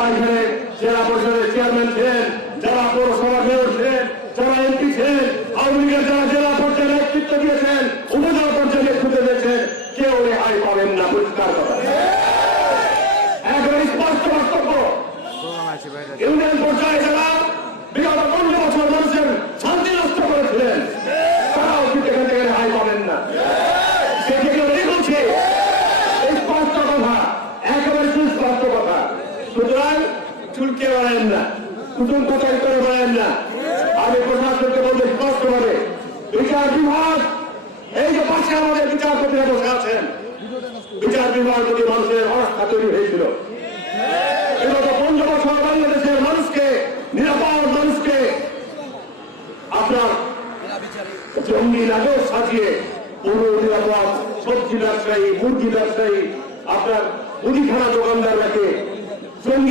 যারা এখানে জেলা পরিষদের চেয়ারম্যান ছিলেন, যারা পৌরসভা মেয়র ছিলেন, যারা এমপি ছিলেন, আওয়ামী লীগের যারা জেলা পর্যায়ে নেতৃত্ব দিয়েছেন, উপজেলা পর্যায়ে নেতৃত্ব দিয়েছেন, কেউ রেহাই পাবেন না। পরিষ্কার কথা, একেবারে স্পষ্ট বক্তব্য। ইউনিয়ন পর্যায়ে যারা বিগত 15 বছর মানুষের শান্তি নষ্ট করেছিলেন, তারাও কিন্তু এখান থেকে রেহাই পাবেন না। সেদিকে বলছি, স্পষ্ট কথা, একেবারে সুস্পষ্ট কথা। সুতরাং চুলকে বেড়ায়েন না, কুটুম কথাই করে বেড়ায়েন না। আমি প্রশাসনকে বলতে স্পষ্ট ভাবে, বিচার বিভাগ, এই যে পাশে আমাদের বিচারপতিরা বসে আছেন, বিচার বিভাগ যদি মানুষের অবস্থা তৈরি হয়েছিল বিগত 15 বছর বাংলাদেশের মানুষকে, নিরাপদ মানুষকে আপনার জঙ্গি নাটক সাজিয়ে পুরো নিরাপদ সবজি ব্যবসায়ী, মুরগি ব্যবসায়ী, আপনার মুদিখানা দোকানদারকে জঙ্গি